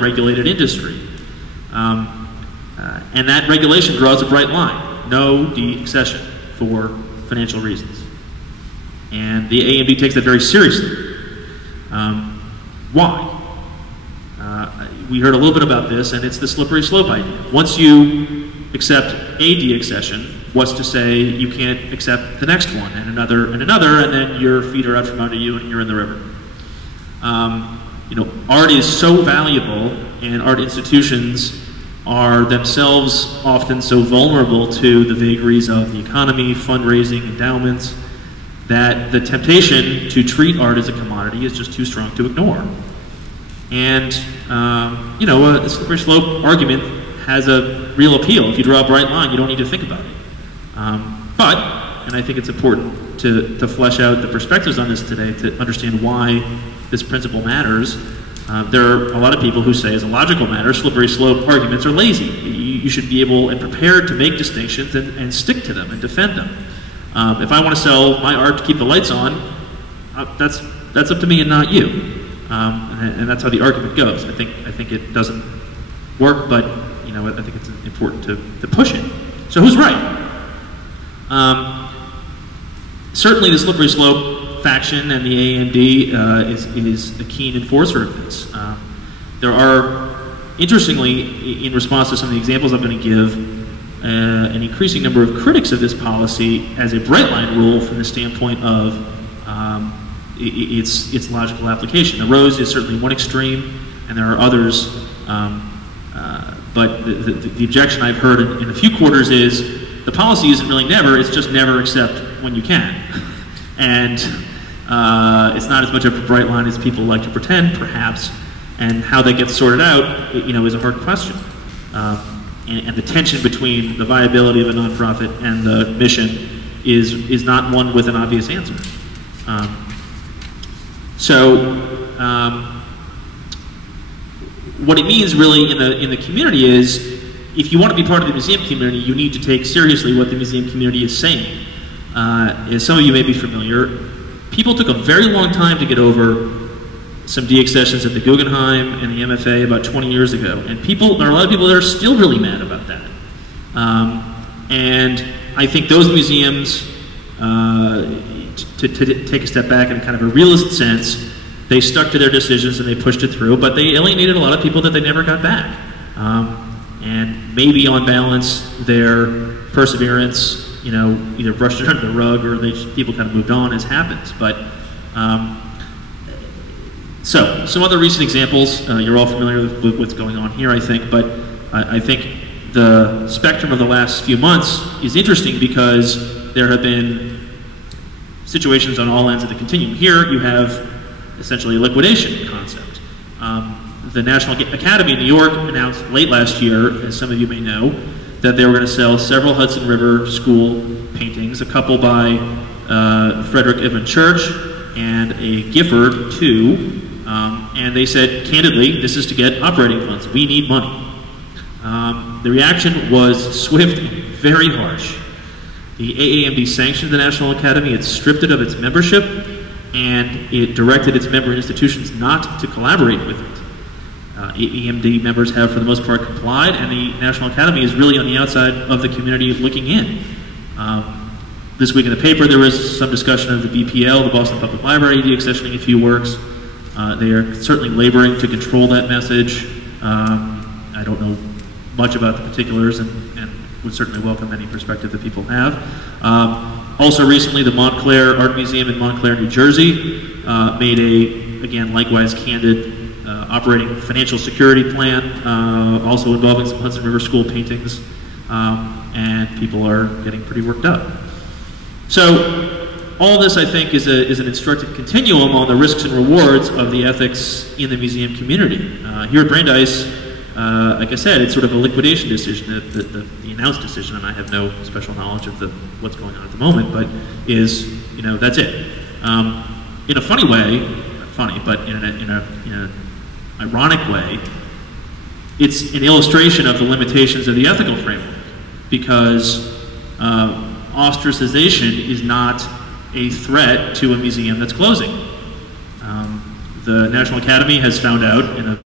regulated industry. And that regulation draws a bright line. No deaccession for financial reasons. And the AMD takes that very seriously. Why? We heard a little bit about this, and it's the slippery slope idea. Once you accept a deaccession, what's to say you can't accept the next one, and another, and then your feet are out from under you and you're in the river. You know, art is so valuable, and art institutions are themselves often so vulnerable to the vagaries of the economy, fundraising, endowments, that the temptation to treat art as a commodity is just too strong to ignore. And, you know, the slippery slope argument has a real appeal. If you draw a bright line, you don't need to think about it. But, and I think it's important to flesh out the perspectives on this today to understand why this principle matters. There are a lot of people who say, as a logical matter, slippery slope arguments are lazy. You should be able and prepared to make distinctions and stick to them and defend them. If I want to sell my art to keep the lights on, that's up to me and not you. And that's how the argument goes. I think it doesn't work, but you know, I think it's important to push it. So who's right? Certainly the slippery slope faction and the AMD is a keen enforcer of this. There are, interestingly, in response to some of the examples I'm going to give, an increasing number of critics of this policy as a bright line rule from the standpoint of its logical application. The rose is certainly one extreme, and there are others, but the objection I've heard in a few quarters is the policy isn't really never, it's just never except when you can. And it's not as much of a bright line as people like to pretend, perhaps, and how that gets sorted out, you know, is a hard question. And the tension between the viability of a nonprofit and the mission is not one with an obvious answer. What it means really in the community is, if you want to be part of the museum community, you need to take seriously what the museum community is saying. As some of you may be familiar, people took a very long time to get over some deaccessions at the Guggenheim and the MFA about 20 years ago. And there are a lot of people that are still really mad about that. And I think those museums, to take a step back in kind of a realist sense, they stuck to their decisions and they pushed it through, but they alienated a lot of people that they never got back. And maybe on balance, their perseverance, you know, either brushed it under the rug or people kind of moved on, as happens. But so some other recent examples. You're all familiar with what's going on here, I think. But I think the spectrum of the last few months is interesting because there have been situations on all ends of the continuum. Here you have essentially a liquidation concept. The National Academy in New York announced late last year, as some of you may know, that they were going to sell several Hudson River School paintings, a couple by Frederick Edmund Church and a Gifford too, and they said, candidly, this is to get operating funds. We need money. The reaction was swift and very harsh. The AAMD sanctioned the National Academy, it stripped it of its membership, and it directed its member institutions not to collaborate with it. AAMD members have, for the most part, complied, and the National Academy is really on the outside of the community looking in. This week in the paper, there was some discussion of the BPL, the Boston Public Library, deaccessioning a few works. They are certainly laboring to control that message. I don't know much about the particulars and would certainly welcome any perspective that people have. Also recently, the Montclair Art Museum in Montclair, New Jersey made a, again, likewise candid operating financial security plan, also involving some Hudson River School paintings, and people are getting pretty worked up. So all this, I think, is an instructive continuum on the risks and rewards of the ethics in the museum community. Here at Brandeis, like I said, it's sort of a liquidation decision, the announced decision, and I have no special knowledge of what's going on at the moment, but is, you know, that's it. In a funny way, not funny, but in an ironic way, it's an illustration of the limitations of the ethical framework, because ostracization is not a threat to a museum that's closing. The National Academy has found out in a